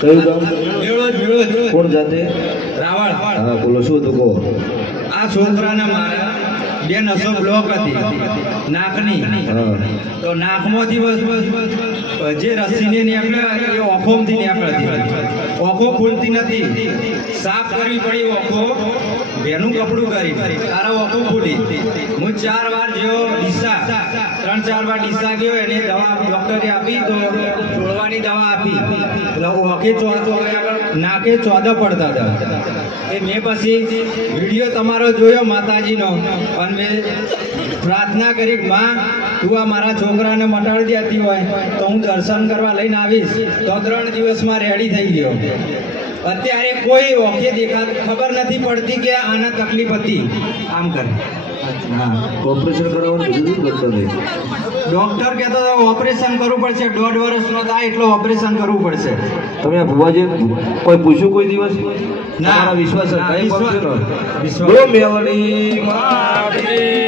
કયું ગામ? કોણ જાતે? રાવળ. હા બોલો, શું હતું કહો? આ છોકરાના મારા બે નસો બ્લોક હતી નાકની. હા તો નાકમાંથી જે રસીને નીકળે એ ઓખોમથી નીકળતી, ઓખો ખુલતી નથી, સાફ કરવી પડી ઓખો, ભેનું કપડું કરી તારા ઓખો ખુલી. હું 4 વાર જેવો ડીસા 3-4 વાર ડીસા ગયો, એને દવા ડોક્ટરે આપી તો છોડવાની દવા આપી, એટલે ઓખે નાકે ચોદા પડતા હતા. એ મેં પછી વિડીયો તમારો જોયો માતાજીનો, અને મેં પ્રાર્થના કરી માં તું આ મારા છોકરાને મટાડી દેતી હોય તો હું દર્શન કરવા લઈને આવીશ. તો 3 દિવસમાં રેડી થઈ ગયો. અત્યારે કોઈ ઓખે ખબર નથી પડતી કે આને તકલીફ હતી. આમ કરે હા ઓપરેશન કરાવવાનું કીધું ડૉક્ટરે? ડોક્ટર કહેતો ઓપરેશન કરવું પડશે, 1.5 વર્ષનો થાય એટલે ઓપરેશન કરવું પડશે. તમે ભુવાજી કોઈ પૂછ્યું કોઈ દિવસ? ના વિશ્વાસ વિશ્વાસ મેવડી માટી